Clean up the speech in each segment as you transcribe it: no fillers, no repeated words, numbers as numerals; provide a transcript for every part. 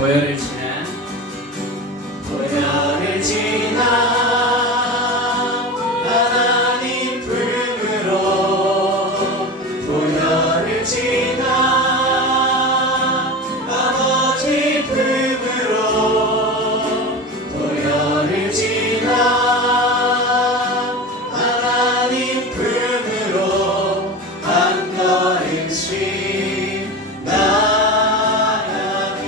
보혈을 지나 하나님 품으로 보혈을 지나 아버지 품으로 보혈을 지나 하나님 품으로 한 걸음씩 나가니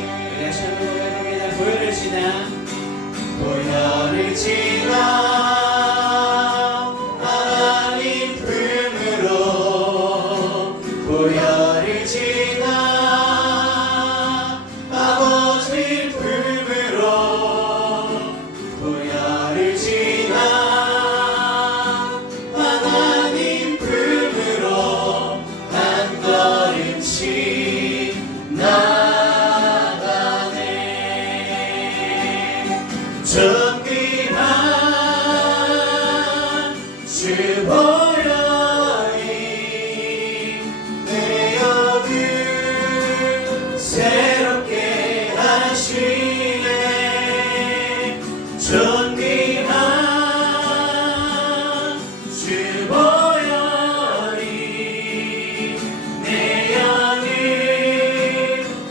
보혈을 지나 하나님 품으로 보혈을 지나 아버지 품으로 보혈을 지나 하나님 품으로 한 걸음씩 나가네. 주 보혈이 내 영을 새롭게 하시네. 존귀한 주 보혈이 내 영을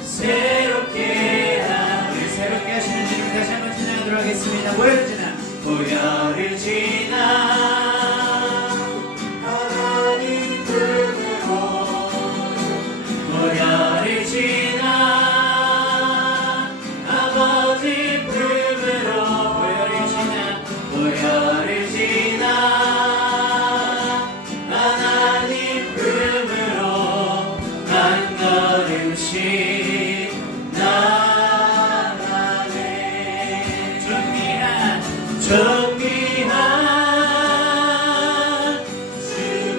새롭게 하시는 주님 다시 한번 찬양하도록 하겠습니다. 보혈을 지나 하나님 품으로 보혈을 지나 아버지 품으로 보혈을 지나 하나님 품으로 한 걸음씩 나가네. 존귀한 주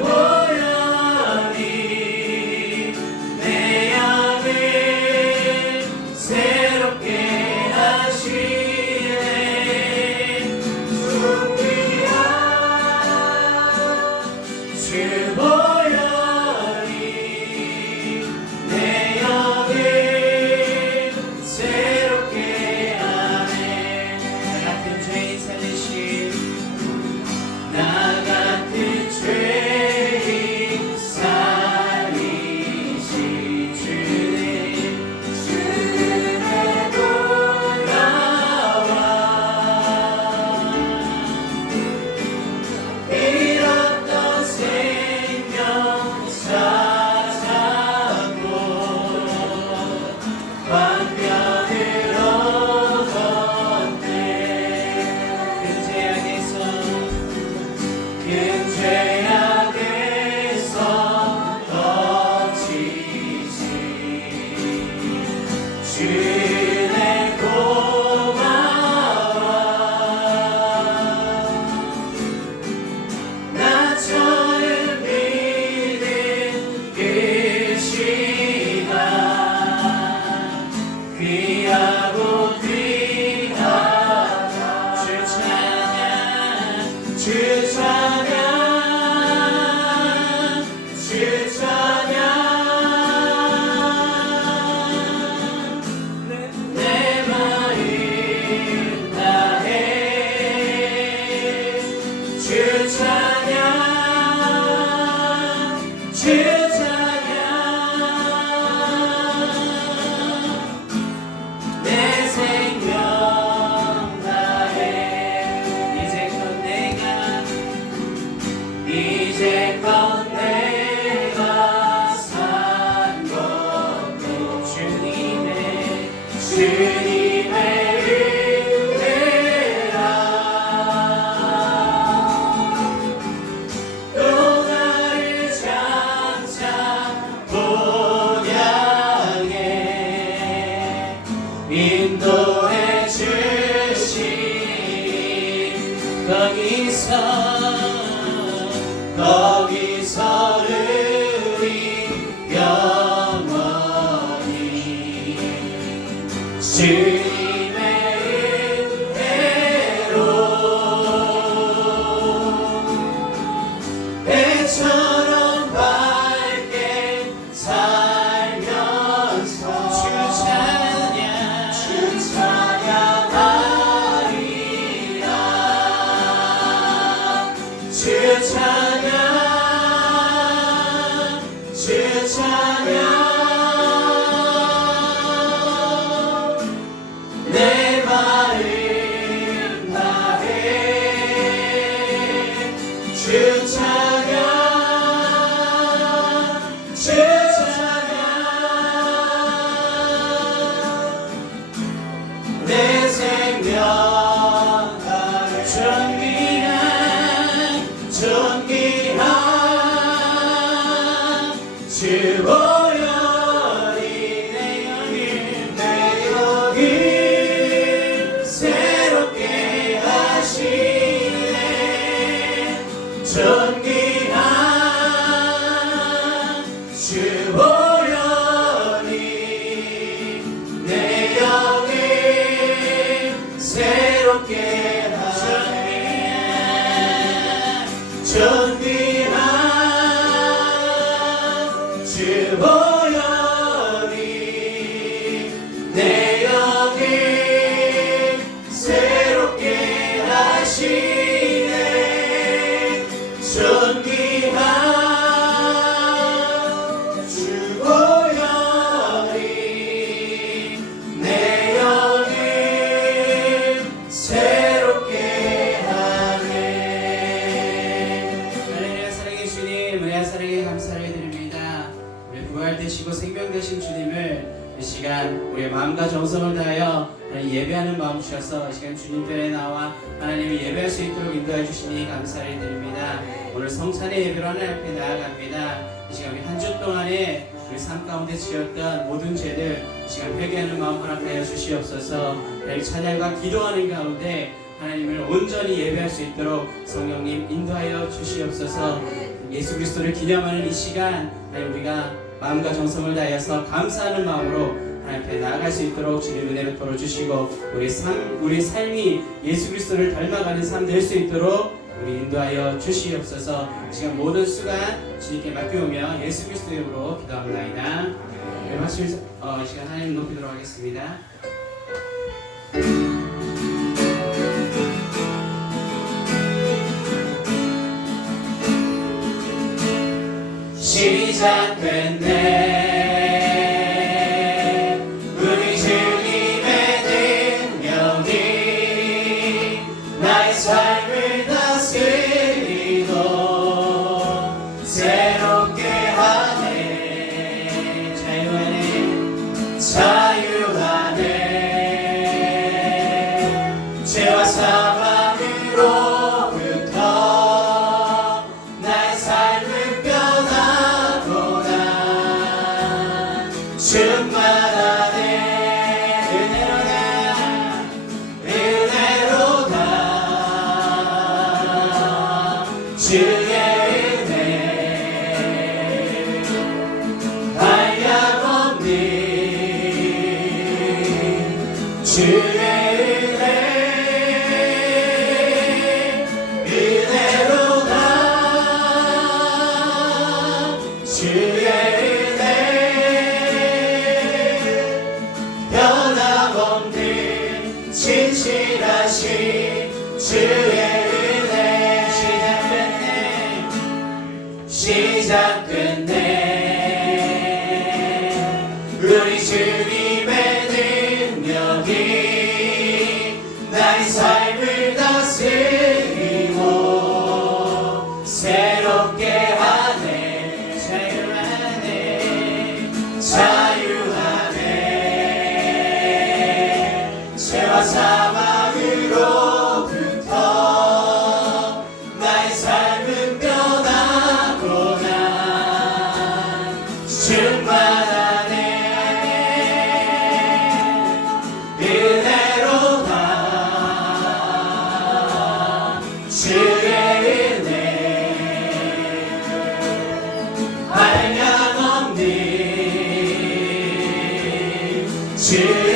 보혈이 내 영을 새롭게 하시네. 존귀한 주 보혈이 내 영을 새롭게 하네. 나 같은 죄인 살리신 주님의 돌아와 잃었던 생명 찾았고 광변을 얻었네. 큰 죄악에서 거치신 주의 고마워. 나처럼 믿는 그 시간 귀하고 귀하다. 주 찬양 내 마음 다해. 주 찬양 내 생명 다해. 이제껏 내가 산 것도 주님의 은혜라. 또 나를 장차 본향에 인도해 주신 거기서 우리 영원히 주님의 은혜로 배처럼 밝게 살면서 주 찬양 주 보혈이 내 영을 새롭게 하시네. 존귀한 주 보혈이 내 영을 새롭게 하시네. 존귀한 주 보혈이 내 영을 새롭게 하시네. 존귀한 주 보혈이 내 영을 새롭게 하네. 할렐루야. 사랑의 주님, 은혜와 사랑에 감사를 드립니다. 우리 부활 되시고 생명 되신 주님을 이 시간 우리의 마음과 정성을 다하여 예배하는 마음 주셔서 이 시간 주님 편에 나와 하나님을 예배할 수 있도록 인도해 주시니 감사를 드립니다. 오늘 성찬의 예배로 하나님 앞에 나아갑니다. 이 시간 우리 한 주 동안에 우리 삶 가운데 지었던 모든 죄들 이 시간 회개하는 마음 허락하여 주시옵소서. 하나님 찬양과 기도하는 가운데 하나님을 온전히 예배할 수 있도록 성령님 인도하여 주시옵소서. 예수 그리스도를 기념하는 이 시간 하나님 우리가 마음과 정성을 다해서 감사하는 마음으로 하나님 앞에 나아갈 수 있도록 주님 은혜를 풀어주시고 우리 삶이 예수 그리스도를 닮아가는 삶 될 수 있도록 우리 인도하여 주시옵소서. 지금 모든 수간 주님께 맡기오며 예수 그리스도 이름으로 기도합니다. 네, 박수 시간 하나님 높이도록 하겠습니다. 시작됐네. 우리 주님의 능력이 나의 삶을 다스리고 새롭게 하네. 자유하네. 죄와 사망으로부터 나의 삶을 변하고 충만하네. 은혜로다 주의 은혜 한량없니 주의 은혜 은혜로다 주의 진실하신 주의 은혜 시작됐네. 우리 주님의 능력이 나의 삶을 다스리고 새롭게 하네. 자유하네. 죄와 사망으로부터 나의 삶은 변하고 충만하네. 은혜로다 주의 은혜 한량없니 주의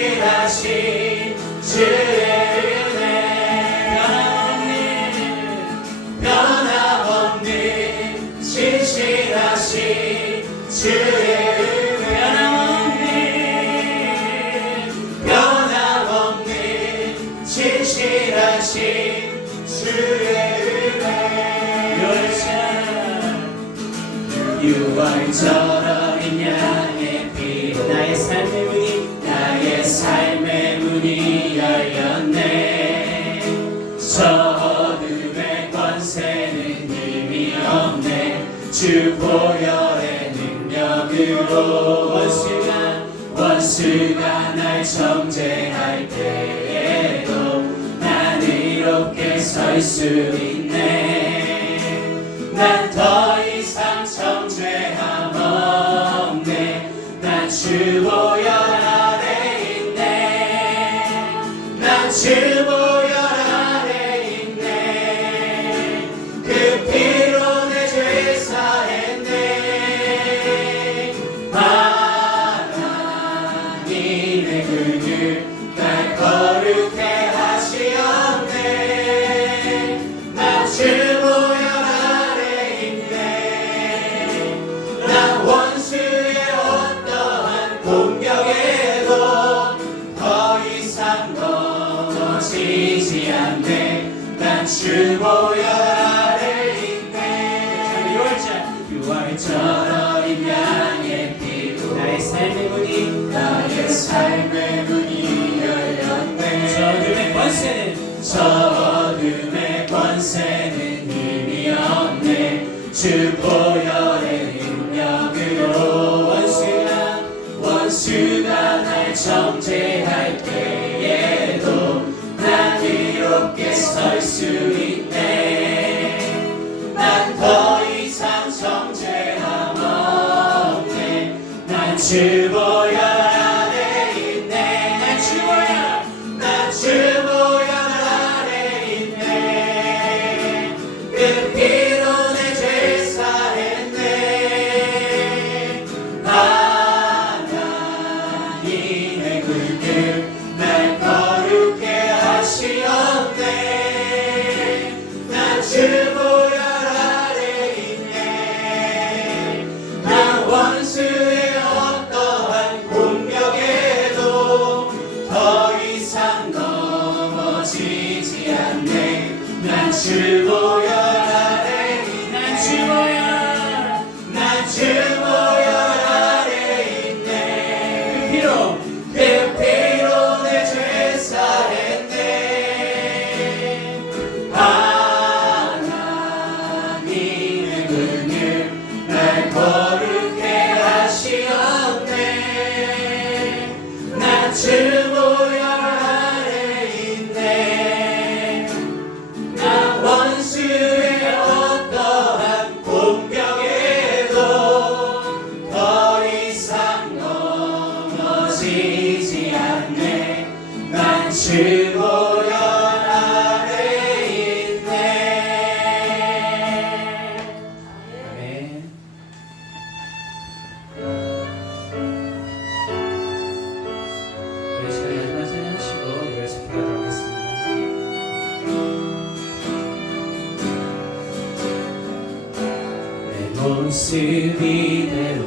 진실하신 주의 은혜 진실하신 주의 은혜 6월절 어린 양의 피로 나의 삶의 문이 열렸네 저 어둠의 권세는 힘이 없네 주 보혈의 능력으로 원수가 날 정죄할 때에도 난 이롭게 설 수 있네 난 더 이상 정죄함 없네 난 주 보혈 아래 있네 난 주 보혈 아래 있네 그 피로 내 죄 사했네 하나님의 긍휼 날 거룩해 하시었네 난 주 보혈 아래 있네 난 원수의 어떠한 공격에도 더 이상 넘어지지 않네 난 주 보혈 아래 있네 6월절 어린 양의 피로 나의 삶의 문이 열렸네 저 어둠의 권세는 힘이 없네 주 보혈의 능력으로 원수가 날 정죄할 때에도 난 이롭게 설 수 있네 난 더 이상 정죄함 없네 난 주 보혈 아래 있네 난 주 보혈 아래 있네 그 피로 내 죄 사했네 하나님의 긍휼 날 거룩해 하시었네 난 주 보혈 아래 있네 난 원수의 어떠한 공격에도 더 이상 넘어지지 않네 난 주 보혈 아래 있네 난 주 보혈 아래 있네 그 피로 내 죄 사했네 하나님의 긍휼 날 거룩해 하시었네 난 주 보혈 아래 있네 난 원수의 어떠한 공격에도 더 이상 넘어지지 않네 난 주 보혈 아래 있네 아멘 이 시간에 마지막 찬양하시고 예배에서 기도하도록 하겠습니다 내 모습 이대로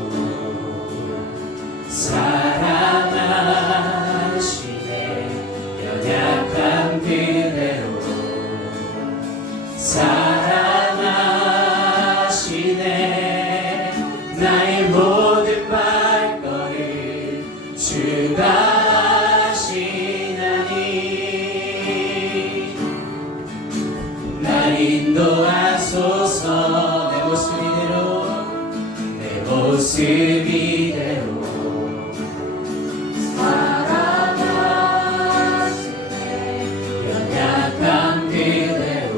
사랑하시네 연약함 그대로 사랑하시네 나의 모든 발걸음 주가 하시나니 날 인도하소서 내 모습 이대로 사랑하시네 연약함 그대로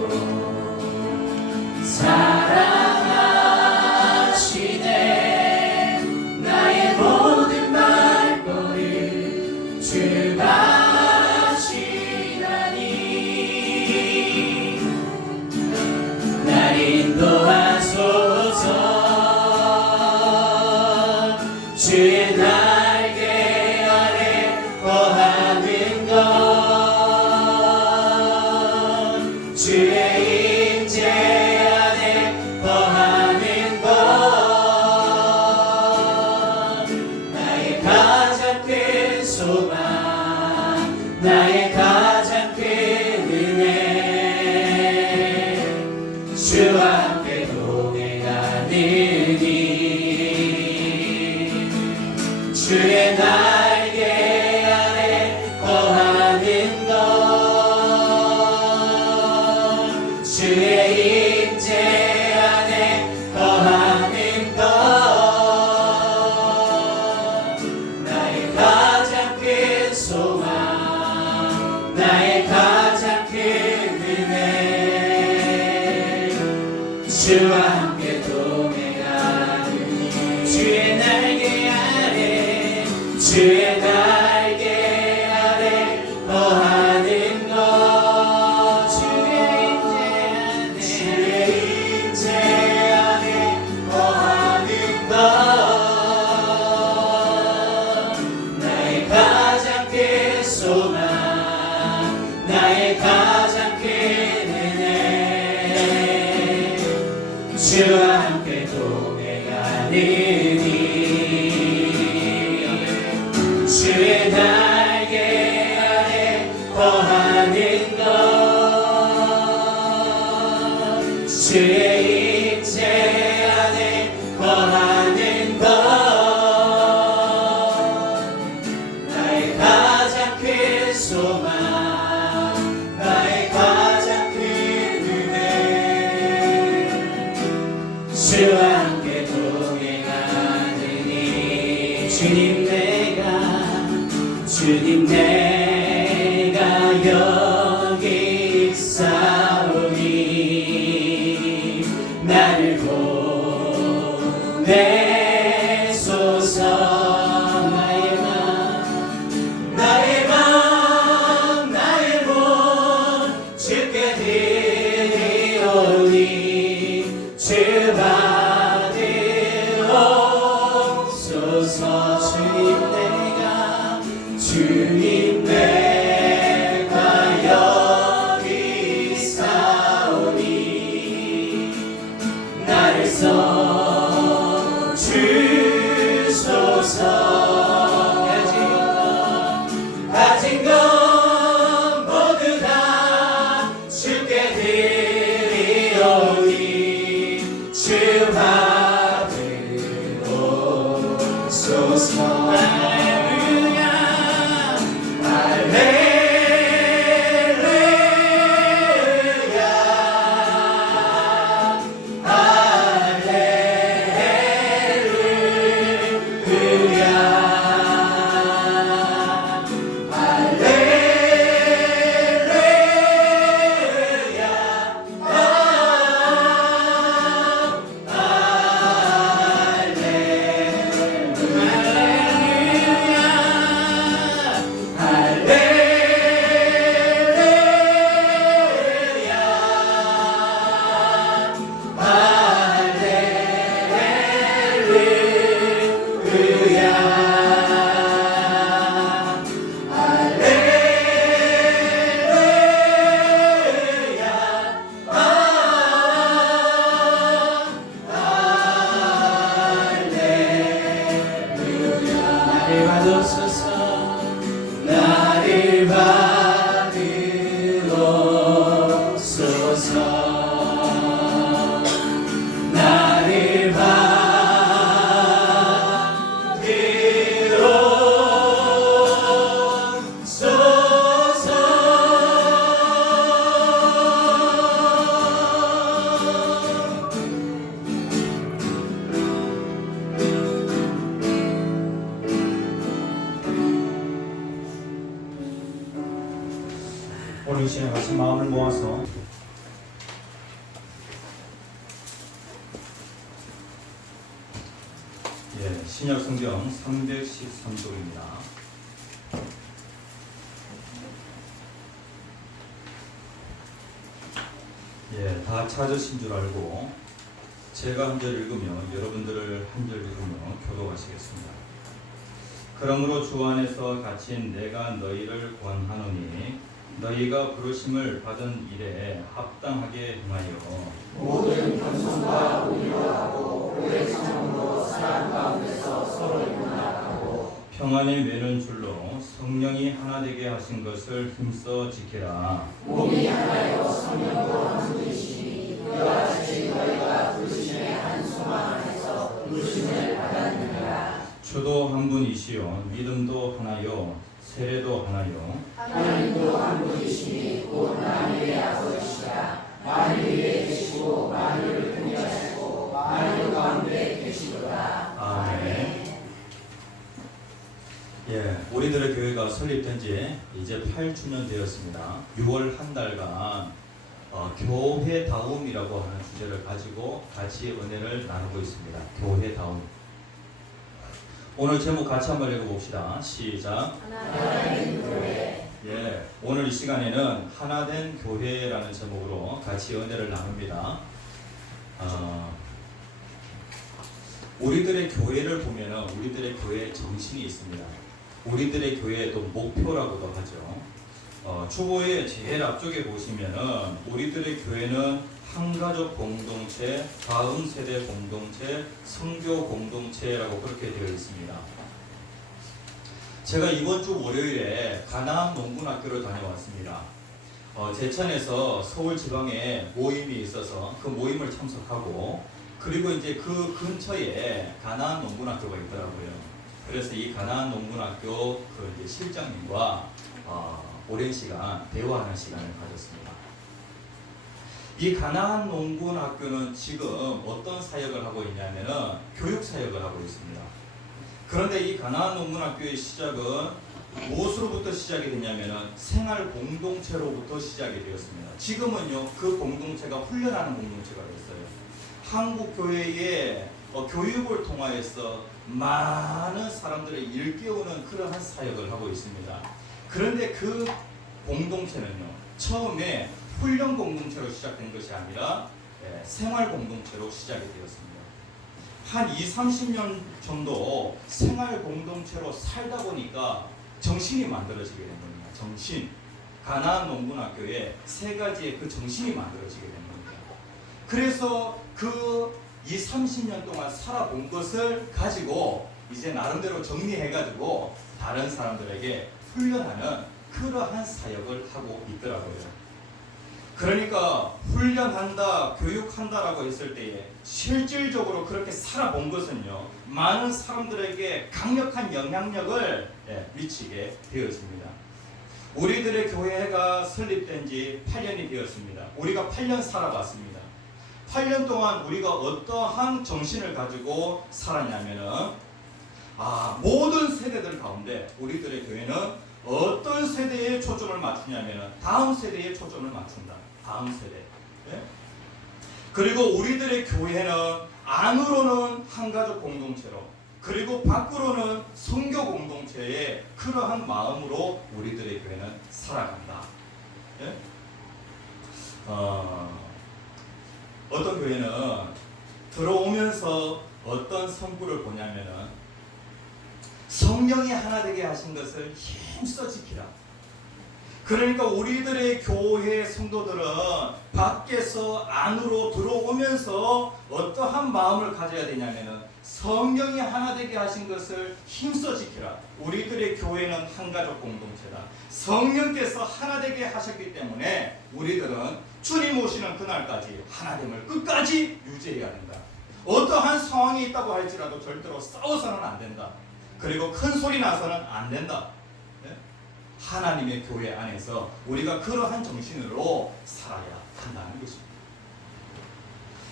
사랑하시네 나의 모든 발걸음 주가 하시나니 날 인도하소서 거하는 것 주의 임재 안에 거하는 것 나의 가장 큰 소망 나의 가장 큰 은혜 주와 함께 동행하느니 주의 날개 아래 주의 날개 아래 거하는 것 주의 임재 안에 거하는 것 나의 가장 큰 소망 나의 가장 큰 은혜 주와 함께 동행하느니 주의 날개 아래 거하는 것 주의 임재 안에 거하는 것 나의 가장 큰 소망 나의 가장 큰 은혜 주와 함께 동행하느니 주님 내가 여기 있사오니 나를 보내소서 나의 몸 주께 드리오니 주 받으옵소서 주님 내가 여기 있사오니 나를 써주소서 가진 것 모두 다 주께 드리오니 주 받으옵소서 나를 받으옵소서 나를 오늘 이 시간에 같이 마음을 모아서 신약 성경 313쪽입니다. 다 찾으신 줄 알고 제가 한 절 읽으면 여러분들을 한 절 읽으며 교독하시겠습니다. 그러므로 주 안에서 갇힌 내가 너희를 권하노니 너희가 부르심을 받은 일에 합당하게 행하여 모든 겸손과 우리하고 오래 참음으로 사랑 가운데서 서로 용납하고 평안에 매는 줄로 성령이 하나 되게 하신 것을 힘써 지키라. 몸이 하나요 성령도 한 분이시니 이와 같이 너희가 부르심의 한 소망 안에서 부르심을 받았느니라. 주도 한 분이시요 믿음도 하나요 세례도 하나요. 하나님도 한 분이시니 곧 만유의 아버지시라. 만유에 계시고 만유를 통치하시고 만유 가운데 계시도다. 아멘. 예, 우리들의 교회가 설립된 지 이제 8주년 되었습니다. 6월 한 달간 교회다움이라고 하는 주제를 가지고 같이 은혜를 나누고 있습니다. 교회다움. 오늘 제목 같이 한번 읽어봅시다. 시작. 하나님 교회. 예, 오늘 이 시간에는 하나된 교회라는 제목으로 같이 은혜를 나눕니다. 우리들의 교회를 보면은 우리들의 교회의 정신이 있습니다. 우리들의 교회의 또 목표라고도 하죠. 주보의 제일 앞쪽에 보시면은 우리들의 교회는 한가족 공동체, 다음 세대 공동체, 선교 공동체라고 그렇게 되어 있습니다. 제가 이번 주 월요일에 가나안 농군학교를 다녀왔습니다. 제천에서 서울 지방에 모임이 있어서 그 모임을 참석하고, 그리고 이제 그 근처에 가나안 농군학교가 있더라고요. 그래서 이 가나안 농군학교 그 이제 실장님과 오랜 시간 대화하는 시간을 가졌습니다. 이 가나안 농군학교는 지금 어떤 사역을 하고 있냐면은 교육 사역을 하고 있습니다. 그런데 이 가나안 농군학교의 시작은 무엇으로부터 시작이 되냐면은 생활 공동체로부터 시작이 되었습니다. 지금은요 그 공동체가 훈련하는 공동체가 됐어요. 한국 교회의 교육을 통하여서 많은 사람들을 일깨우는 그러한 사역을 하고 있습니다. 그런데 그 공동체는요 처음에 훈련 공동체로 시작된 것이 아니라 생활 공동체로 시작이 되었습니다. 한 20-30년 정도 생활 공동체로 살다 보니까 정신이 만들어지게 된 겁니다. 정신. 가나안 농군학교에 세 가지의 그 정신이 만들어지게 된 겁니다. 그래서 그 20-30년 동안 살아본 것을 가지고 이제 나름대로 정리해가지고 다른 사람들에게 훈련하는 그러한 사역을 하고 있더라고요. 그러니까 훈련한다, 교육한다라고 했을 때에 실질적으로 그렇게 살아본 것은요 많은 사람들에게 강력한 영향력을 미치게 되었습니다. 우리들의 교회가 설립된 지 8년이 되었습니다. 우리가 8년 살아봤습니다. 8년 동안 우리가 어떠한 정신을 가지고 살았냐면은 모든 세대들 가운데 우리들의 교회는 어떤 세대에 초점을 맞추냐면은 다음 세대에 초점을 맞춘다. 다음 세대. 예? 그리고 우리들의 교회는 안으로는 한가족 공동체로, 그리고 밖으로는 선교 공동체의 그러한 마음으로 우리들의 교회는 살아간다. 예? 어떤 교회는 들어오면서 어떤 성구를 보냐면은 성령이 하나 되게 하신 것을 힘써 지키라. 그러니까 우리들의 교회 성도들은 밖에서 안으로 들어오면서 어떠한 마음을 가져야 되냐면은 성령이 하나 되게 하신 것을 힘써 지키라. 우리들의 교회는 한가족 공동체다. 성령께서 하나 되게 하셨기 때문에 우리들은 주님 오시는 그날까지 하나됨을 끝까지 유지해야 된다. 어떠한 상황이 있다고 할지라도 절대로 싸워서는 안 된다. 그리고 큰 소리 나서는 안 된다. 네? 하나님의 교회 안에서 우리가 그러한 정신으로 살아야 한다는 것입니다.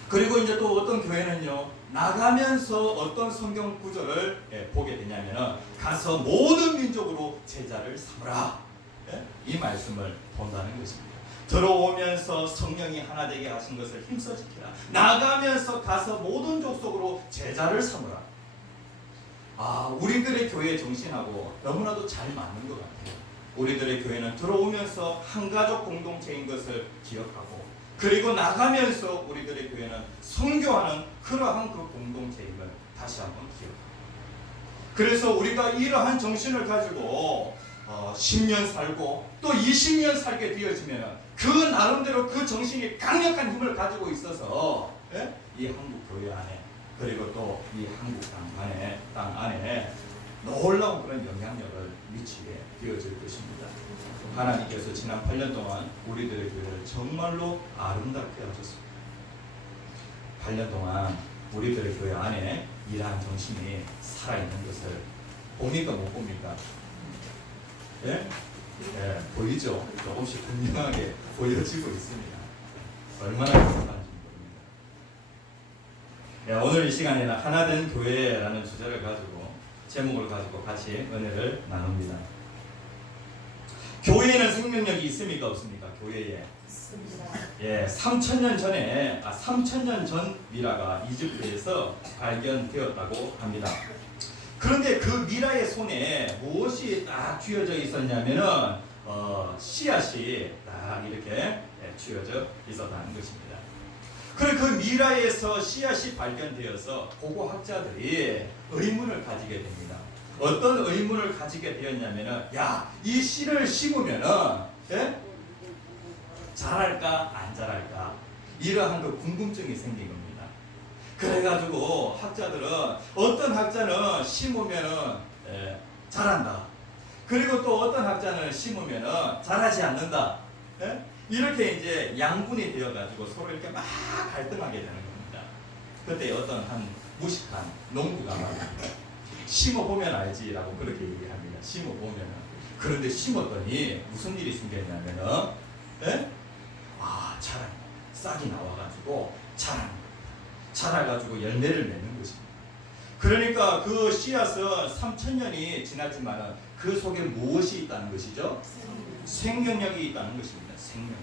그리고 이제 또 어떤 교회는요 나가면서 어떤 성경 구절을 보게 되냐면은 가서 모든 민족으로 제자를 삼으라. 이 말씀을 본다는 것입니다. 들어오면서 성령이 하나 되게 하신 것을 힘써 지키라. 나가면서 가서 모든 족속으로 제자를 삼으라. 우리들의 교회의 정신하고 너무나도 잘 맞는 것 같아요. 우리들의 교회는 들어오면서 한가족 공동체인 것을 기억하고, 그리고 나가면서 우리들의 교회는 선교하는 그러한 그 공동체임을 다시 한번 기억합니다. 그래서 우리가 이러한 정신을 가지고 10년 살고 또 20년 살게 되어지면 그 나름대로 그 정신이 강력한 힘을 가지고 있어서 이 한국 교회 안에, 그리고 또 이 한국 땅 안에 놀라운 그런 영향력을 미치게 되어질 것입니다. 하나님께서 지난 8년 동안 우리들의 교회를 정말로 아름답게 하셨습니다. 8년 동안 우리들의 교회 안에 이러한 정신이 살아있는 것을 봅니까 못 봅니까? 예? 예, 보이죠? 조금씩 분명하게 보여지고 있습니다. 얼마나 비슷한지 모릅니다. 예, 오늘 이 시간에는 하나된 교회라는 주제를 가지고 제목을 가지고 같이 은혜를 나눕니다. 교회에는 생명력이 있습니까 없습니까? 교회에 예, 3,000년 전에 3,000년 전 미라가 이집트에서 발견되었다고 합니다. 그런데 그 미라의 손에 무엇이 딱 쥐어져 있었냐면은 씨앗이 딱 이렇게 쥐어져 있었다는 것입니다. 그리고 그 미라에서 씨앗이 발견되어서 고고학자들이 의문을 가지게 됩니다. 어떤 의문을 가지게 되었냐면은 이 씨를 심으면은 예? 자랄까 안 자랄까 이러한 그 궁금증이 생긴 겁니다. 그래가지고 학자들은 어떤 학자는 심으면은 자란다. 그리고 또 어떤 학자는 심으면은 자라지 않는다. 예? 이렇게 이제 양분이 되어가지고 서로 이렇게 막 갈등하게 되는 겁니다. 그때 어떤 한 무식한 농부가 말합니다. 심어보면 알지라고 그렇게 얘기합니다. 심어보면은. 그런데 심었더니 무슨 일이 생겼냐면은 자라 싹이 나와가지고 자라가지고 열매를 맺는 것입니다. 그러니까 그 씨앗은 3,000년이 지났지만 그 속에 무엇이 있다는 것이죠? 생명력이 있다는 것입니다. 생명력.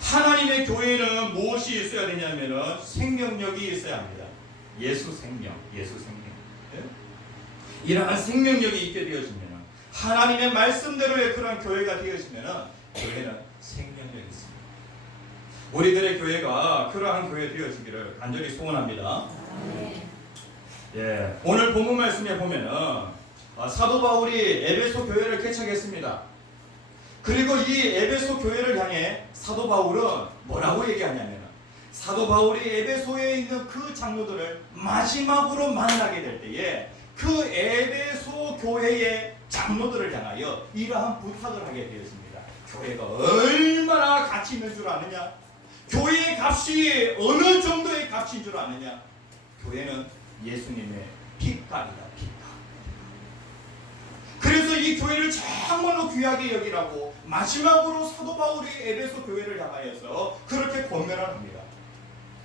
하나님의 교회는 무엇이 있어야 되냐면은 생명력이 있어야 합니다. 예수 생명. 예? 이러한 생명력이 있게 되어지면 하나님의 말씀대로의 그런 교회가 되어지면 교회는 생명력이 있습니다. 우리들의 교회가 그러한 교회 되어지기를 간절히 소원합니다. 예, 오늘 본문 말씀에 보면은 사도 바울이 에베소 교회를 개척했습니다. 그리고 이 에베소 교회를 향해 사도 바울은 뭐라고 얘기하냐면 사도 바울이 에베소에 있는 그 장로들을 마지막으로 만나게 될 때에 그 에베소 교회의 장로들을 향하여 이러한 부탁을 하게 되었습니다. 교회가 얼마나 가치 있는 줄 아느냐? 교회의 값이 어느 정도의 값인 줄 아느냐? 교회는 예수님의 핏값이다. 핏값. 그래서 이 교회를 정말로 귀하게 여기라고 마지막으로 사도 바울이 에베소 교회를 향하여서 그렇게 권면을 합니다.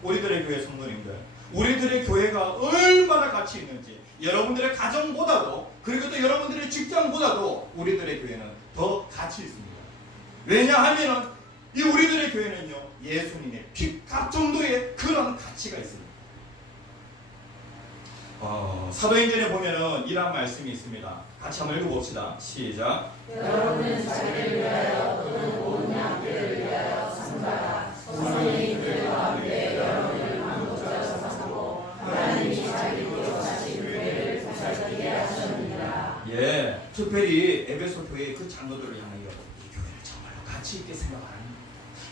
우리들의 교회 성도님들, 우리들의 교회가 얼마나 가치 있는지 여러분들의 가정보다도 그리고 또 여러분들의 직장보다도 우리들의 교회는 더 가치 있습니다. 왜냐하면 이 우리들의 교회는요 예수님의 핏값 정도의 그런 가치가 있습니다. 사도행전에 보면은 이런 말씀이 있습니다. 같이 한번 읽어봅시다. 시작. 여러분은 자기를 위하여 또는 온 양떼를 위하여 산다라. 성령이 그들과 함께 여러분을 방독자로 삼고 하나님이 자기로 자신 교회를 부살지게 하셨느니라. 예, 특별히 에베소 교회의 그 장로들을 향하여 이 교회를 정말로 가치 있게 생각하는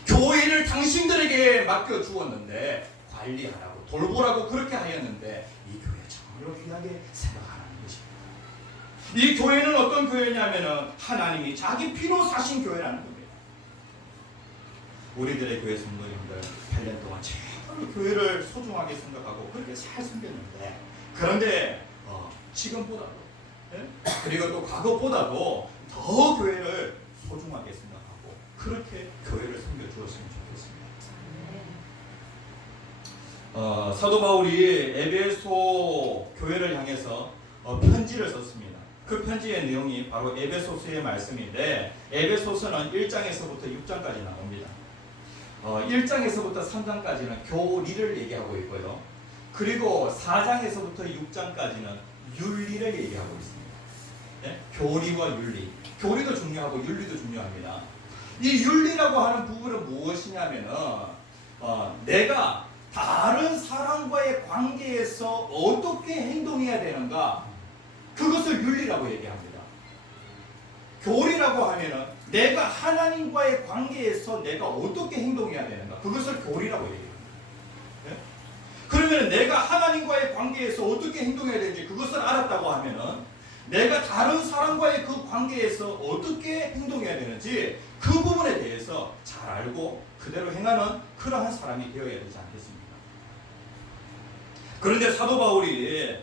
교회를 당신들에게 맡겨 주었는데 관리하라고 돌보라고 그렇게 하였는데 이 교회 정말로 귀하게 생각하는 것입니다. 이 교회는 어떤 교회냐면은 하나님이 자기 피로 사신 교회라는 겁니다. 우리들의 교회 성도님들 8년 동안 정말로 교회를 소중하게 생각하고 그렇게 잘 섬겼는데 그런데 지금보다도 그리고 또 과거보다도 더 교회를 소중하게 생각하고 그렇게 교회를 섬겨주었으면 좋겠습니다. 사도 바울이 에베소 교회를 향해서 편지를 썼습니다. 그 편지의 내용이 바로 에베소서의 말씀인데 에베소서는 1장에서부터 6장까지 나옵니다. 1장에서부터 3장까지는 교리를 얘기하고 있고요. 그리고 4장에서부터 6장까지는 윤리를 얘기하고 있습니다. 네? 교리와 윤리. 교리도 중요하고 윤리도 중요합니다. 이 윤리라고 하는 부분은 무엇이냐면은 내가 다른 사람과의 관계에서 어떻게 행동해야 되는가 그것을 윤리라고 얘기합니다. 교리라고 하면은 내가 하나님과의 관계에서 내가 어떻게 행동해야 되는가 그것을 교리라고 얘기합니다. 네? 그러면 내가 하나님과의 관계에서 어떻게 행동해야 되는지 그것을 알았다고 하면은 내가 다른 사람과의 그 관계에서 어떻게 행동해야 되는지 그 부분에 대해서 잘 알고 그대로 행하는 그러한 사람이 되어야 되지 않겠습니까? 그런데 사도 바울이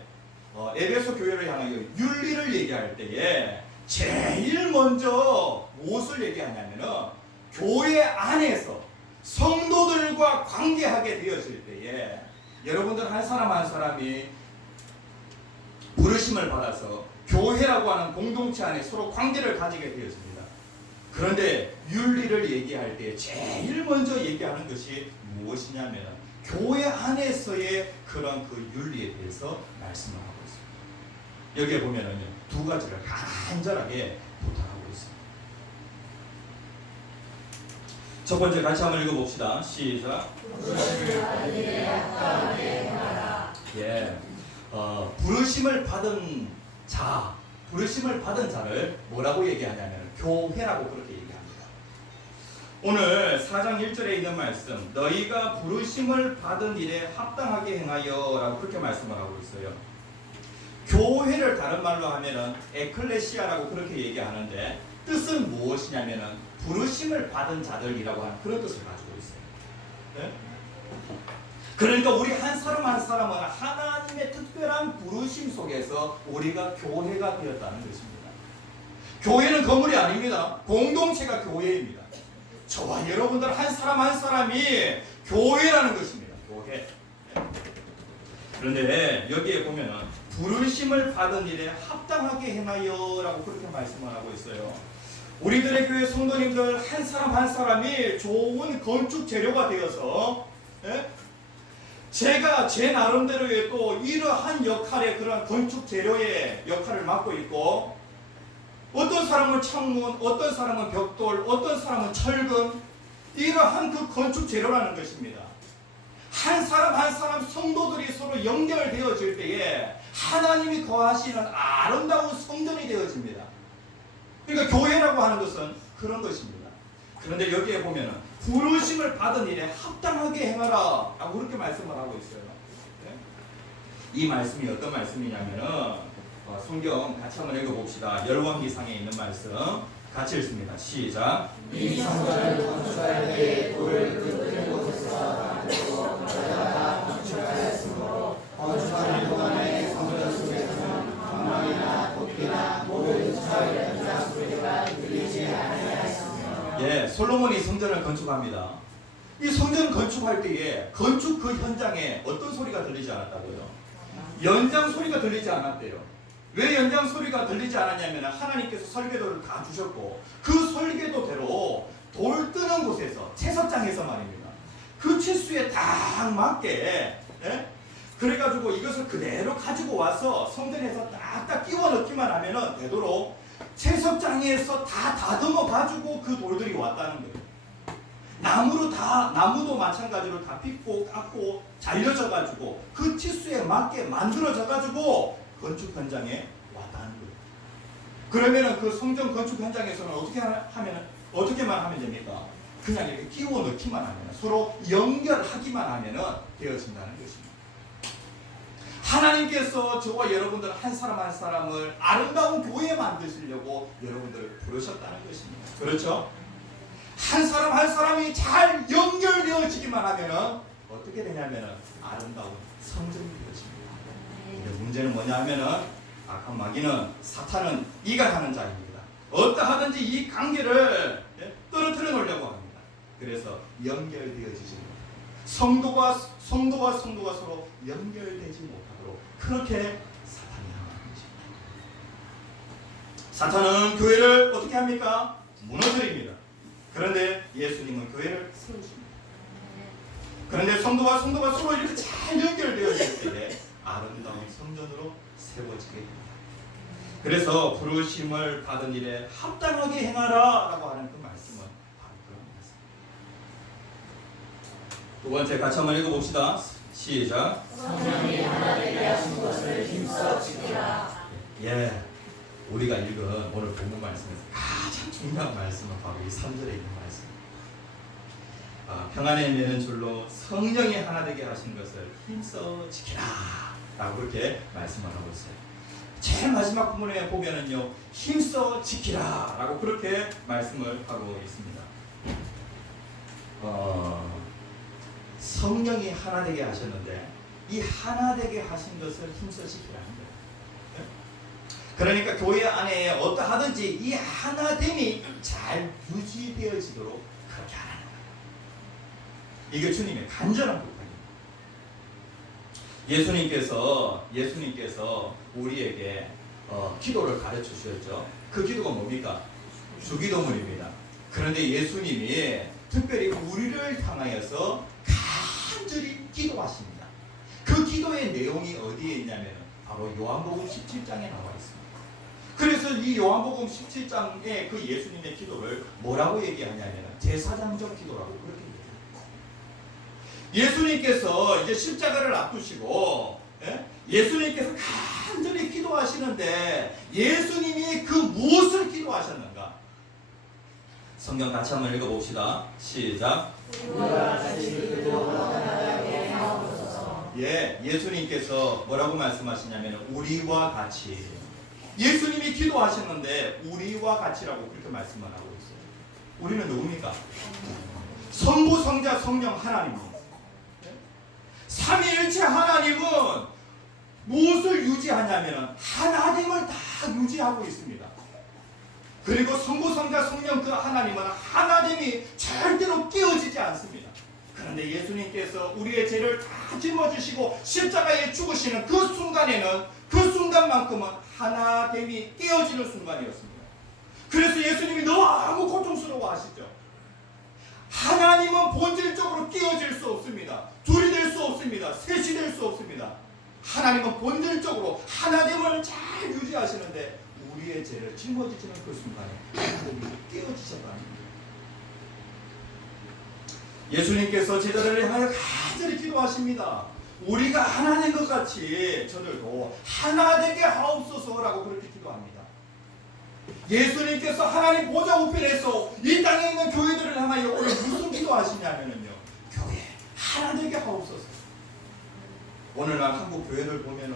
에베소 교회를 향하여 윤리를 얘기할 때에 제일 먼저 무엇을 얘기하냐면은 교회 안에서 성도들과 관계하게 되어질 때에 여러분들 한 사람 한 사람이 부르심을 받아서 교회라고 하는 공동체 안에 서로 관계를 가지게 되었습니다. 그런데 윤리를 얘기할 때 제일 먼저 얘기하는 것이 무엇이냐면 교회 안에서의 그런 그 윤리에 대해서 말씀을 하고 있습니다. 여기에 보면은 두 가지를 간절하게 부탁하고 있습니다. 첫 번째 같이 한번 읽어봅시다. 시작. 예, 부르심을 받은 자, 부르심을 받은 자를 뭐라고 얘기하냐면 교회라고 그렇게 얘기합니다. 오늘 4장 1절에 있는 말씀, 너희가 부르심을 받은 일에 합당하게 행하여 라고 그렇게 말씀을 하고 있어요. 교회를 다른 말로 하면은 에클레시아라고 그렇게 얘기하는데 뜻은 무엇이냐면은 부르심을 받은 자들이라고 하는 그런 뜻을 가지고 있어요. 네? 그러니까 우리 한 사람 한 사람은 하나님의 특별한 부르심 속에서 우리가 교회가 되었다는 것입니다. 교회는 건물이 아닙니다. 공동체가 교회입니다. 저와 여러분들 한 사람 한 사람이 교회라는 것입니다. 교회. 그런데 여기에 보면은 부르심을 받은 일에 합당하게 행하여 라고 그렇게 말씀을 하고 있어요. 우리들의 교회 성도님들 한 사람 한 사람이 좋은 건축 재료가 되어서 제가 제 나름대로의 또 이러한 역할의 그런 건축 재료의 역할을 맡고 있고 어떤 사람은 창문, 어떤 사람은 벽돌, 어떤 사람은 철근 이러한 그 건축 재료라는 것입니다. 한 사람 한 사람 성도들이 서로 연결되어질 때에 하나님이 거하시는 아름다운 성전이 되어집니다. 그러니까 교회라고 하는 것은 그런 것입니다. 그런데 여기에 보면은 부르심을 받은 일에 합당하게 행하라 라고 그렇게 말씀을 하고 있어요. 이 말씀이 어떤 말씀이냐면은 성경 같이 한번 읽어봅시다. 열왕기상에 있는 말씀 같이 읽습니다. 시작. 이 성전을 건축할 때에 돌을 그 곳에서 만들고 가져다가 건축하였으므로 건축하는 동안에 성전 속에서는 방망이나 도끼나 돌을 쳐 연장 소리가 들리지 아니하였으며. 예, 솔로몬이 성전을 건축합니다. 이 성전 건축할 때에 건축 그 현장에 어떤 소리가 들리지 않았다고요? 연장 소리가 들리지 않았대요. 왜 연장 소리가 들리지 않았냐면 하나님께서 설계도를 다 주셨고 그 설계도대로 돌 뜨는 곳에서 채석장에서 말입니다. 그 치수에 딱 맞게 그래가지고 이것을 그대로 가지고 와서 성전에서 딱딱 끼워 넣기만 하면은 되도록 채석장에서 다 다듬어 가지고 그 돌들이 왔다는 거예요. 나무도 마찬가지로 다 빚고 깎고 잘려져 가지고 그 치수에 맞게 만들어져 가지고 건축 현장에 왔다는 거예요. 그러면은 그 성전 건축 현장에서는 어떻게만 하면 됩니까? 그냥 이렇게 끼워 넣기만 하면 서로 연결하기만 하면은 되어진다는 것입니다. 하나님께서 저와 여러분들 한 사람 한 사람을 아름다운 교회 만드시려고 여러분들을 부르셨다는 것입니다. 그렇죠? 한 사람 한 사람이 잘 연결되어지기만 하면은 어떻게 되냐면은 아름다운 성전이 되어집니다. 근데 문제는 뭐냐 하면은 악한 마귀는 사탄은 이가 하는 자입니다. 어떠하든지 이 관계를 떨어뜨려 놓으려고 합니다. 그래서 연결되어지지 못하고 성도와 서로 연결되지 못하도록 그렇게 사탄이 하는 것입니다. 사탄은 교회를 어떻게 합니까? 무너뜨립니다. 그런데 예수님은 교회를 세우십니다. 그런데 성도가 서로 이렇게 잘 연결되어질 때 아름다운 성전으로 세워지게 됩니다. 그래서 부르심을 받은 일에 합당하게 행하라 라고 하는 그 말씀은 바로 그런 말씀입니다. 두 번째 같이 한번 읽어봅시다. 시작. 성령이 하나 되게 하신 것을 힘써 지키라. 예, 우리가 읽은 오늘 본문 말씀에서 가장 중요한 말씀은 바로 이 3절에 있는 말씀. 평안에 매는 줄로 성령이 하나 되게 하신 것을 힘써 지키라 라고 그렇게 말씀을 하고 있어요. 제일 마지막 부분에 보면은요, 힘써 지키라 라고 그렇게 말씀을 하고 있습니다. 성령이 하나 되게 하셨는데 이 하나 되게 하신 것을 힘써 지키라는 거예요. 그러니까 교회 안에 어떠하든지 이 하나됨이 잘 유지되어지도록 그렇게 하라는 거예요. 이게 주님의 간절한 부탁입니다. 예수님께서 우리에게 기도를 가르쳐 주셨죠. 그 기도가 뭡니까? 주기도문입니다. 그런데 예수님이 특별히 우리를 향하여서 간절히 기도하십니다. 그 기도의 내용이 어디에 있냐면 바로 요한복음 17장에 나와 있습니다. 그래서 이 요한복음 17장의 그 예수님의 기도를 뭐라고 얘기하냐면 제사장적 기도라고 그렇게 얘기합니다. 예수님께서 이제 십자가를 앞두시고 예수님께서 간절히 기도하시는데 예수님이 그 무엇을 기도하셨는가? 성경 같이 한번 읽어봅시다. 시작. 예수님께서 뭐라고 말씀하시냐면 우리와 같이. 예수님이 기도하셨는데 우리와 같이라고 그렇게 말씀을 하고 있어요. 우리는 누굽니까? 성부, 성자, 성령 하나님입니다. 삼위일체 하나님은 무엇을 유지하냐면 하나님을 다 유지하고 있습니다. 그리고 성부, 성자, 성령 그 하나님은 하나님이 절대로 깨어지지 않습니다. 그런데 예수님께서 우리의 죄를 다 짊어지시고 십자가에 죽으시는 그 순간에는 그 순간만큼은 하나됨이 깨어지는 순간이었습니다. 그래서 예수님이 너무 고통스러워 하시죠. 하나님은 본질적으로 깨어질 수 없습니다. 둘이 될 수 없습니다. 셋이 될 수 없습니다. 하나님은 본질적으로 하나됨을 잘 유지하시는데 우리의 죄를 짊어지시는 그 순간에 하나님이 깨어지셨다는 거예요. 예수님께서 제자들을 향하여 간절히 기도하십니다. 우리가 하나 된 것 같이 저들도 하나 되게 하옵소서라고 그렇게 기도합니다. 예수님께서 하나님 보좌 우편에서 이 땅에 있는 교회들을 향하여 오늘 무슨 기도하시냐면요, 교회 하나 되게 하옵소서. 오늘날 한국 교회를 보면은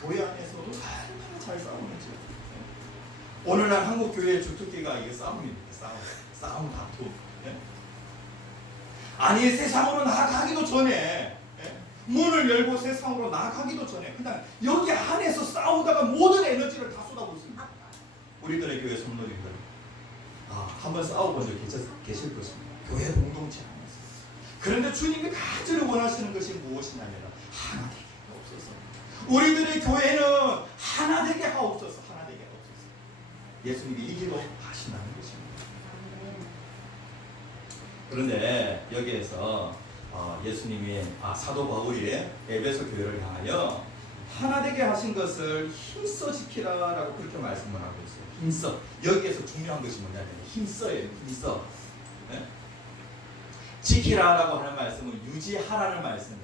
교회 안에서 얼마나 잘 싸우는지. 오늘날 한국 교회의 주특기가 이게 싸움입니다. 싸움 다툼. 아니 세상으로 나아가기도 전에 문을 열고 세상으로 나아가기도 전에 그냥 여기 안에서 싸우다가 모든 에너지를 다 쏟아붓습니다. 우리들의 교회 성도님들 한번 싸워본 적 계실 것입니다. 교회 공동체 안에서. 그런데 주님이 간절히 원하시는 것이 무엇이냐면 하나 되게 하옵소서. 우리들의 교회는 하나 되게 하옵소서. 하나 되게 하옵소서. 예수님이 이 길로 하신다는 것입니다. 그런데 여기에서 예수님이 사도 바울이 에베소 교회를 향하여 하나 되게 하신 것을 힘써 지키라라고 그렇게 말씀을 하고 있어요. 힘써. 여기에서 중요한 것이 뭐냐면 힘써예요. 힘써. 네? 지키라라고 하는 말씀은 유지하라는 말씀이에요.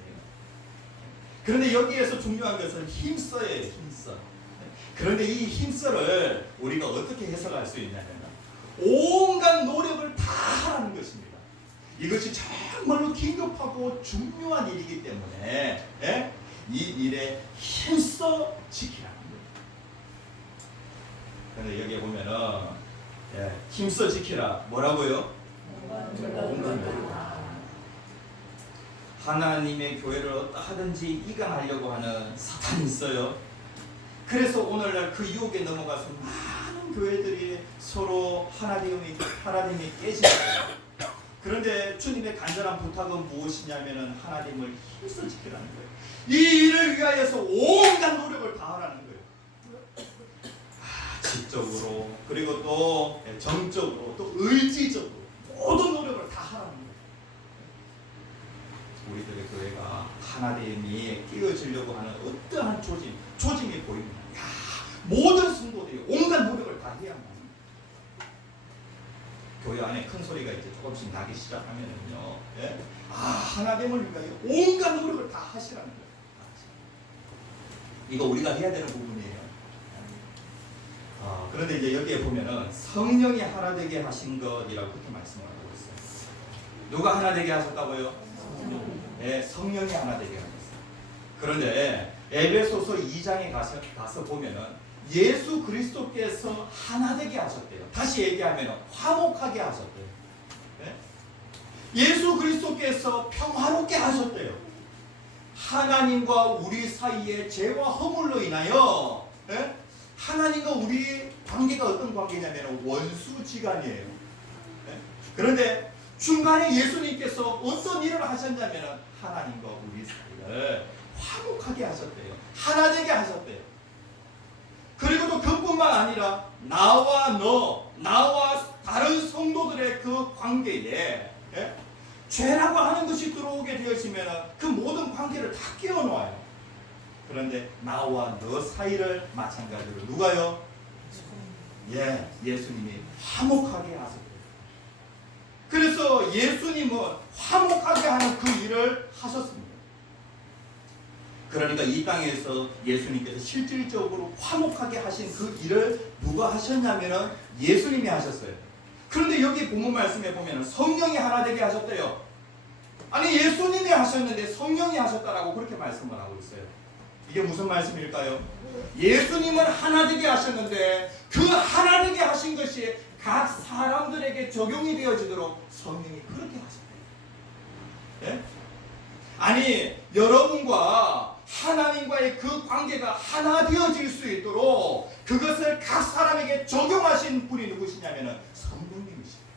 그런데 여기에서 중요한 것은 힘써예요. 힘써. 그런데 이 힘써를 우리가 어떻게 해석할 수 있냐면 온갖 노력을 다 하라는 것입니다. 이것이 정말로 긴급하고 중요한 일이기 때문에 이 일에 힘써 지키라는 거예요. 그런데 여기에 보면은 힘써 지키라 뭐라고요? 하나님의 교회를 어떠하든지 이강하려고 하는 사탄이 있어요. 그래서 오늘날 그 유혹에 넘어가서 많은 교회들이 서로 하나됨이 깨집니다. 그런데 주님의 간절한 부탁은 무엇이냐면은 하나님을 힘써 지키라는 거예요. 이 일을 위하여서 온갖 노력을 다 하라는 거예요. 지적으로 그리고 또 정적으로 또 의지적으로 모든 노력을 다 하라는 거예요. 우리들의 교회가 하나됨이 끼어지려고 하는 어떠한 조짐이 보입니다. 모든 성도들이 온갖 노력을 다 해야 합니다. 교회 안에 큰 소리가 이제 조금씩 나기 시작하면은요, 하나됨을 위하여 온갖 노력을 다 하시라는 거예요. 이거 우리가 해야 되는 부분이에요. 그런데 이제 여기에 보면은 성령이 하나 되게 하신 것이라고 그렇게 말씀을 하고 있어요. 누가 하나 되게 하셨다고요? 성령이 하나 되게 하셨어요. 그런데 에베소서 2장에 가서 보면은 예수 그리스도께서 하나 되게 하셨대요. 다시 얘기하면 화목하게 하셨대요. 예수 그리스도께서 평화롭게 하셨대요. 하나님과 우리 사이의 죄와 허물로 인하여 하나님과 우리 관계가 어떤 관계냐면 원수지간이에요. 네? 그런데 중간에 예수님께서 어떤 일을 하셨냐면 하나님과 우리 사이를 화목하게 하셨대요. 하나 되게 하셨대요. 그리고 또 그뿐만 아니라 나와 너, 나와 다른 성도들의 그 관계에 죄라고 하는 것이 들어오게 되어지면 그 모든 관계를 다 끼워놓아요. 그런데 나와 너 사이를 마찬가지로 누가요? 예수님이 화목하게 하셨대요. 그래서 예수님은 화목하게 하는 그 일을 하셨습니다. 그러니까 이 땅에서 예수님께서 실질적으로 화목하게 하신 그 일을 누가 하셨냐면은 예수님이 하셨어요. 그런데 여기 본문 말씀에 보면은 성령이 하나 되게 하셨대요. 아니 예수님이 하셨는데 성령이 하셨다라고 그렇게 말씀을 하고 있어요. 이게 무슨 말씀일까요? 예수님은 하나 되게 하셨는데 그 하나 되게 하신 것이 각 사람들에게 적용이 되어지도록 성령이 그렇게 하셨대요. 예? 아니 여러분과 하나님과의 그 관계가 하나 되어질 수 있도록 그것을 각 사람에게 적용하신 분이 누구시냐면 성령님이십니다.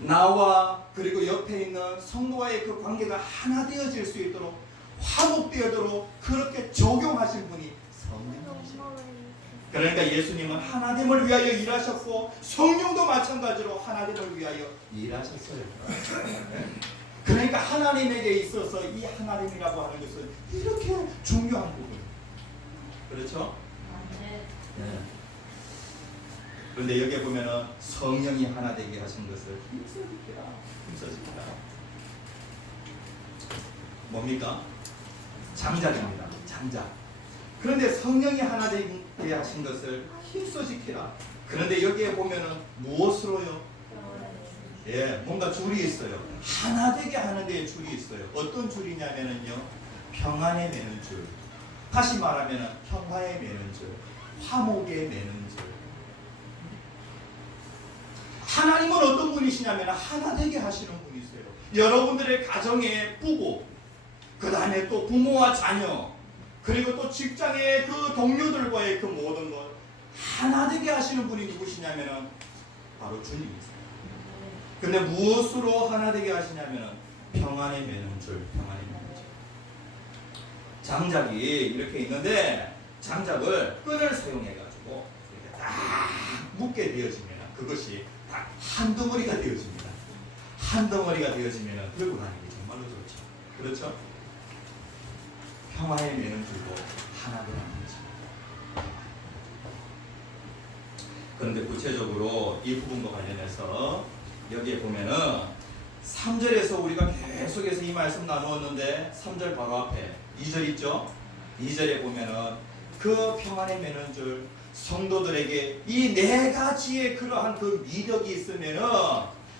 나와 그리고 옆에 있는 성도와의 그 관계가 하나 되어질 수 있도록 화목되도록 그렇게 적용하신 분이 성령님이십니다. 그러니까 예수님은 하나됨을 위하여 일하셨고 성령도 마찬가지로 하나됨을 위하여 일하셨어요. 그러니까 하나님에게 있어서 이 하나님이라고 하는 것은 이렇게 중요한 부분. 그렇죠? 네. 그런데 여기에 보면은 성령이 하나 되게 하신 것을 힘써주기라. 뭡니까? 장작입니다. 장작. 그런데 성령이 하나 되게 하신 것을 힘써지키라. 그런데 여기에 보면은 무엇으로요? 뭔가 줄이 있어요. 하나 되게 하는 데에 줄이 있어요. 어떤 줄이냐면은요, 평안에 매는 줄. 다시 말하면은 평화에 매는 줄, 화목에 매는 줄. 하나님은 어떤 분이시냐면 하나 되게 하시는 분이세요. 여러분들의 가정의 부부, 그 다음에 또 부모와 자녀, 그리고 또 직장의 그 동료들과의 그 모든 것 하나 되게 하시는 분이 누구시냐면은 바로 주님이세요. 근데 무엇으로 하나 되게 하시냐면은 평안에 매는 줄, 평안에 매는 줄. 장작이 이렇게 있는데 장작을 끈을 사용해 가지고 이렇게 딱 묶게 되어지면 그것이 딱 한 덩어리가 되어집니다. 한 덩어리가 되어지면 들고 다니기 정말로 좋죠. 그렇죠? 평화에 매는 줄도 하나 되는 거죠. 그런데 구체적으로 이 부분과 관련해서 여기에 보면은 3절에서 우리가 계속해서 이 말씀 나누었는데 3절 바로 앞에 2절 있죠? 2절에 보면은 그 평안에 매는 줄 성도들에게 이 네 가지의 그러한 그 미덕이 있으면은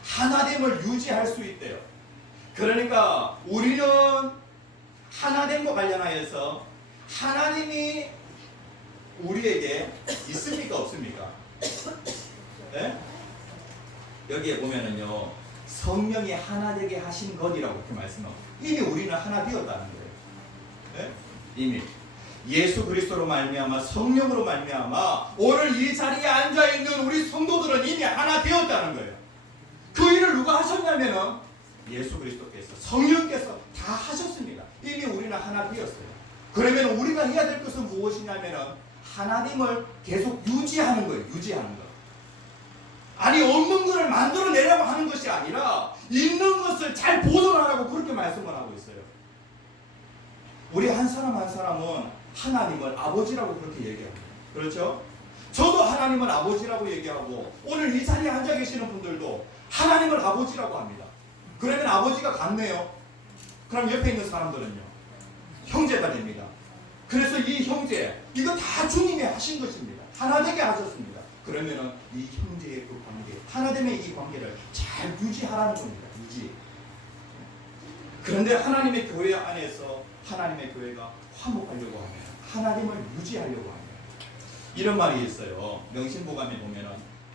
하나됨을 유지할 수 있대요. 그러니까 우리는 하나됨과 관련하여서 하나님이 우리에게 있습니까 없습니까? 네? 여기에 보면은요 성령이 하나 되게 하신 것이라고 이렇게 말씀하고 이미 우리는 하나 되었다는 거예요. 네? 이미 예수 그리스도로 말미암아 성령으로 말미암아 오늘 이 자리에 앉아 있는 우리 성도들은 이미 하나 되었다는 거예요. 그 일을 누가 하셨냐면은 예수 그리스도께서 성령께서 다 하셨습니다. 이미 우리는 하나 되었어요. 그러면 우리가 해야 될 것은 무엇이냐면은 하나님을 계속 유지하는 거예요. 유지하는 거. 아니 없는 것을 만들어내려고 하는 것이 아니라 있는 것을 잘 보존하라고 그렇게 말씀을 하고 있어요. 우리 한 사람 한 사람은 하나님을 아버지라고 그렇게 얘기합니다. 그렇죠? 저도 하나님을 아버지라고 얘기하고 오늘 이 자리에 앉아 계시는 분들도 하나님을 아버지라고 합니다. 그러면 아버지가 같네요. 그럼 옆에 있는 사람들은요? 형제가 됩니다. 그래서 이 형제, 이거 다 주님이 하신 것입니다. 하나 되게 하셨습니다. 그러면은 이 형제의 그 관계, 하나됨의 이 관계를 잘 유지하라는 겁니다. 유지. 그런데 하나님의 교회 안에서 하나님의 교회가 화목하려고 하면 하나님을 유지하려고 하면 이런 말이 있어요. 명심보감에 보면은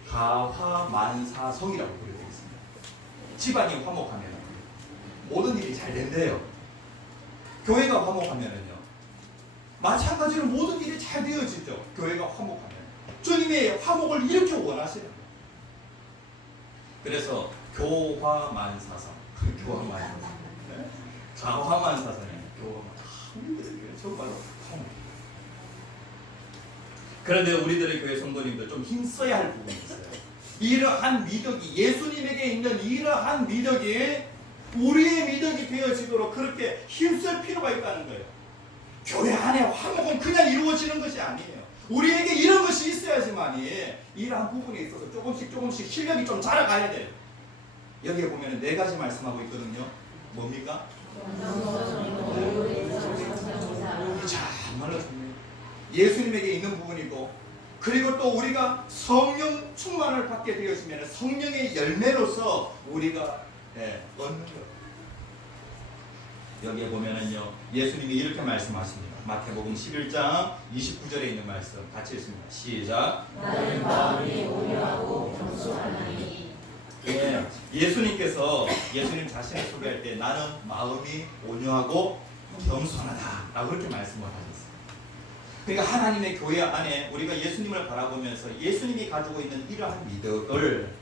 가화만사성이라고 그려져 있습니다. 집안이 화목하면 모든 일이 잘 된대요. 교회가 화목하면은요 마찬가지로 모든 일이 잘 되어지죠. 교회가 화목하면. 주님의 화목을 이렇게 원하시는 거예요. 그래서 교화만사상, 교화만사상, 네? 가화만사상이에요. 교화만. 정말로 화목. 그런데 우리들의 교회 성도님들 좀 힘써야 할 부분이 있어요. 이러한 미덕이, 예수님에게 있는 이러한 미덕이 우리의 미덕이 되어지도록 그렇게 힘쓸 필요가 있다는 거예요. 교회 안에 화목은 그냥 이루어지는 것이 아니에요. 우리에게 이런 것이 있어야지만이 이러한 부분에 있어서 조금씩 실력이 좀 자라가야 돼요. 여기에 보면 4가지 말씀하고 있거든요. 뭡니까? 정말로 좋네요. 예수님에게 있는 부분이고, 그리고 또 우리가 성령 충만을 받게 되었으면 성령의 열매로서 우리가 얻는 거예요. 여기에 보면은요, 예수님이 이렇게 말씀하십니다. 마태복음 11장 29절에 있는 말씀 같이 읽습니다. 시작. 나는 마음이 온유하고 겸손하니. 예, 예수님께서 예수님 자신을 소개할 때 나는 마음이 온유하고 겸손하다 라고 그렇게 말씀을 하셨어요. 그러니까 하나님의 교회 안에 우리가 예수님을 바라보면서 예수님이 가지고 있는 이러한 미덕을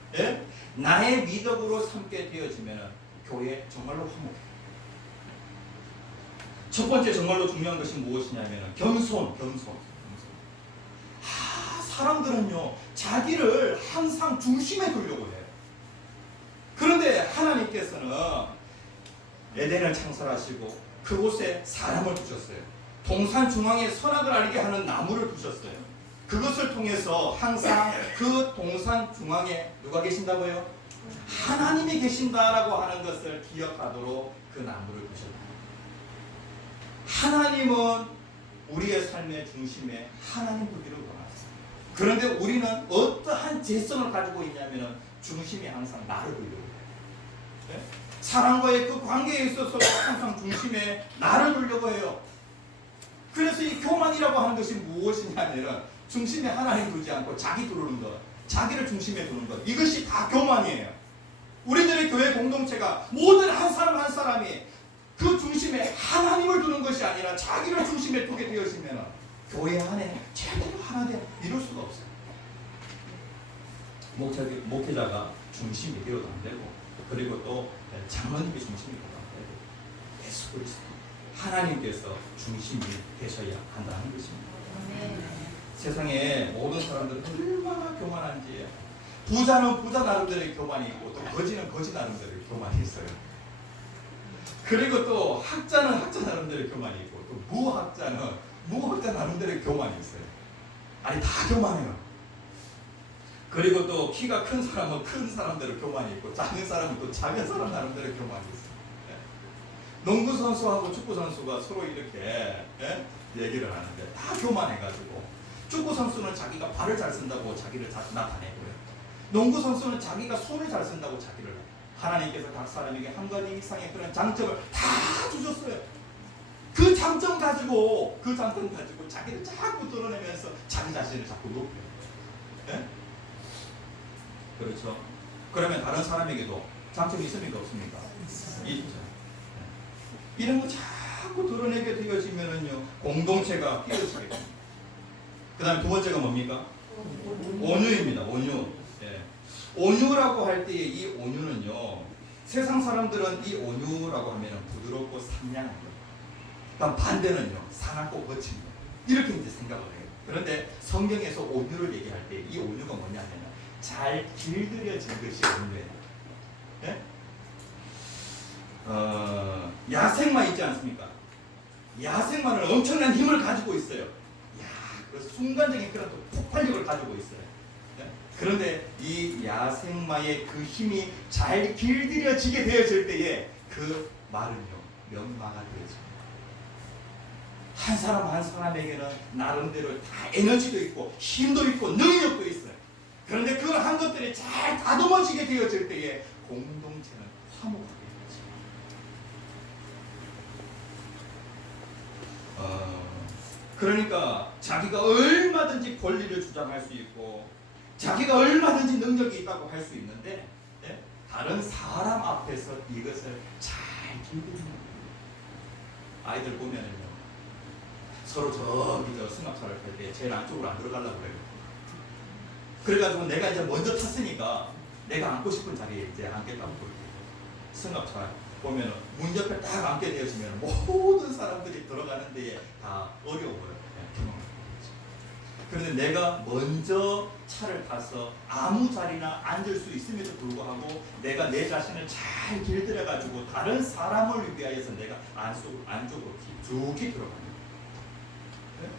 나의 미덕으로 삼게 되어지면 교회 정말로 화목해요. 첫 번째 정말로 중요한 것이 무엇이냐면 겸손. 사람들은요 자기를 항상 중심에 두려고 해요. 그런데 하나님께서는 에덴을 창설하시고 그곳에 사람을 두셨어요. 동산 중앙에 선악을 알게 하는 나무를 두셨어요. 그것을 통해서 항상 그 동산 중앙에 누가 계신다고요? 하나님이 계신다라고 하는 것을 기억하도록 그 나무를 두셨다. 하나님은 우리의 삶의 중심에 하나님 두기를 원하세요. 그런데 우리는 어떠한 재성을 가지고 있냐면 중심이 항상 나를 두려고 해요. 네? 사람과의 그 관계에 있어서 항상 중심에 나를 두려고 해요. 그래서 이 교만이라고 하는 것이 무엇이냐면 중심에 하나님 두지 않고 자기 두르는 것, 자기를 중심에 두는 것, 이것이 다 교만이에요. 우리들의 교회 공동체가 모든 한 사람 한 사람이 그 중심에 하나님을 두는 것이 아니라 자기를 중심에 두게 되어지면 교회 안에 제대로 하나 돼 이룰 수가 없어요. 목회자가 중심이 되어도 안 되고, 그리고 또 장로님이 중심이 되어도 안 되고, 예수 그리스도 하나님께서 중심이 되셔야 한다는 것입니다. 세상에 모든 사람들은 얼마나 교만한지, 부자는 부자 나름대로의 교만이 있고 또 거지는 거지 나름대로의 교만이 있어요. 그리고 또 학자는 학자 나름대로의 교만이 있고 또 무학자는 무학자 나름대로의 교만이 있어요. 아니 다 교만해요. 그리고 또 키가 큰 사람은 큰 사람대로 교만이 있고 작은 사람은 또 작은 사람 나름대로 교만이 있어요. 농구 선수하고 축구 선수가 서로 이렇게 얘기를 하는데 다 교만해가지고, 축구 선수는 자기가 발을 잘 쓴다고 자기를 나타내고요. 농구 선수는 자기가 손을 잘 쓴다고 자기를. 하나님께서 각 사람에게 한 가지 이상의 그런 장점을 다 주셨어요. 그 장점 가지고 자기를 자꾸 드러내면서 자기 자신을 자꾸 높여요. 그렇죠? 그러면 다른 사람에게도 장점이 있습니까? 없습니까? 있죠. 이런 거 자꾸 드러내게 되어지면은요, 공동체가 깨어지게 됩니다. 그 다음에 두 번째가 뭡니까? 온유입니다. 온유. 온유라고 할 때의 이 온유는요, 세상 사람들은 이 온유라고 하면 부드럽고 상냥한 거. 그다음 반대는요, 상하고 거친 거. 이렇게 이제 생각을 해요. 그런데 성경에서 온유를 얘기할 때 이 온유가 뭐냐면 잘 길들여진 것이 온유예요. 네? 야생마 있지 않습니까? 야생마는 엄청난 힘을 가지고 있어요. 그 순간적인 그런 또 폭발력을 가지고 있어요. 네? 그런데 이 야생마의 그 힘이 잘 길들여지게 되어질 때에 그 말은요, 명마가 되어집니다. 한 사람 한 사람에게는 나름대로 다 에너지도 있고 힘도 있고 능력도 있어요. 그런데 그한 것들이 잘 다듬어지게 되어질 때에 공동체는 화목하게 되죠. 그러니까 자기가 얼마든지 권리를 주장할 수 있고 자기가 얼마든지 능력이 있다고 할 수 있는데, 다른 사람 앞에서 이것을 잘 길들이는 거예요. 아이들 보면은요, 서로 저기 저 승합차를 탈 때 제일 안쪽으로 안 들어가려고 그래요. 그래가지고 내가 이제 먼저 탔으니까 내가 앉고 싶은 자리에 이제 앉겠다고 그러고, 승합차 보면은 문 옆에 딱 앉게 되어지면 모든 사람들이 들어가는 데에 다 어려워요. 경험을. 그런데 내가 먼저 차를 타서 아무 자리나 앉을 수 있음에도 불구하고 내가 내 자신을 잘 길들여 가지고 다른 사람을 위하여서 내가 안쪽으로 깊숙이 들어갑니다. 네?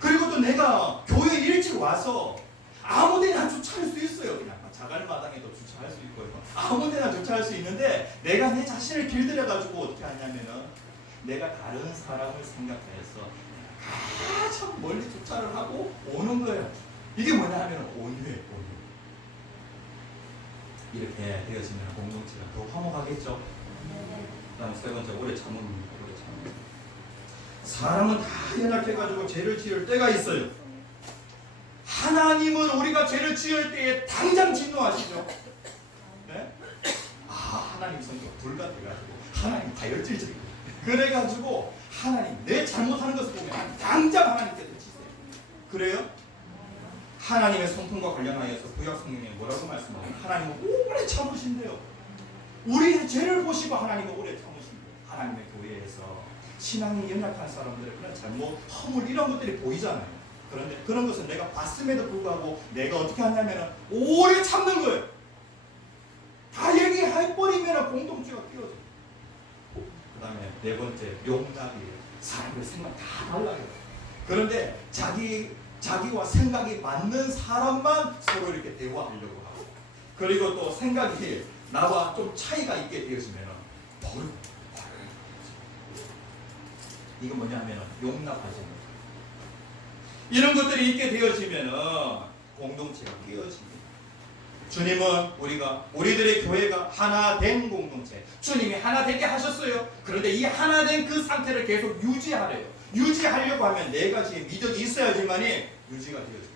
그리고 또 내가 교회 일찍 와서 아무데나 주차할 수 있어요. 그냥 자갈마당에도 주차할 수 있고요. 아무데나 주차할 수 있는데 내가 내 자신을 길들여 가지고 어떻게 하냐면은 내가 다른 사람을 생각해서 가장 멀리 주차를 하고 오는 거예요. 이게 뭐냐 하면 온유예요. 온유. 이렇게 되어지면 공동체가 더 화목하겠죠. 그다음 세 번째, 오래 참음입니다. 오래 참음. 사람은 다 연약해가지고 죄를 지을 때가 있어요. 하나님은 우리가 죄를 지을 때에 당장 진노하시죠. 네? 하나님 성격 불같아가지고 하나님 다혈질적이고 그래가지고 하나님 내 잘못하는 것을 보면 당장 하나님께서 치세요. 그래요? 하나님의 성품과 관련하여서 구약 성경에 뭐라고 말씀하세요? 하나님은 오래 참으신대요. 우리의 죄를 보시고 하나님은 오래 참으신대요. 하나님의 교회에서 신앙이 연약한 사람들의 그런 잘못, 허물 이런 것들이 보이잖아요. 그런데 그런 것은 내가 봤음에도 불구하고 내가 어떻게 하냐면 오래 참는 거예요. 다 얘기해버리면 공동체가 끼어져요. 그 다음에 네 번째, 용납이에요. 사람의 생각 다 달라요. 그런데 자기와 생각이 맞는 사람만 서로 이렇게 대화하려고 하고, 그리고 또 생각이 나와 좀 차이가 있게 되어지면 버리고. 이거 뭐냐 하면 용납하지 못해요. 이런 것들이 있게 되어지면 공동체가 깨어집니다. 주님은 우리들의 교회가 하나 된 공동체, 주님이 하나 되게 하셨어요. 그런데 이 하나 된 그 상태를 계속 유지하래요. 유지하려고 하면 네 가지의 미덕이 있어야지만이 유지가 되어집니다.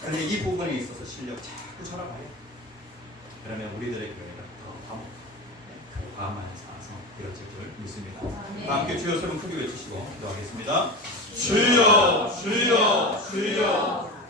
그런데 이 부분에 있어서 실력 자꾸 졸아봐요. 그러면 우리들의 교회가 더 화목한 사성 되어질 줄 믿습니다. 다 함께 주여 세 번 크게 외치시고 기도하겠습니다. 주여 주여 주여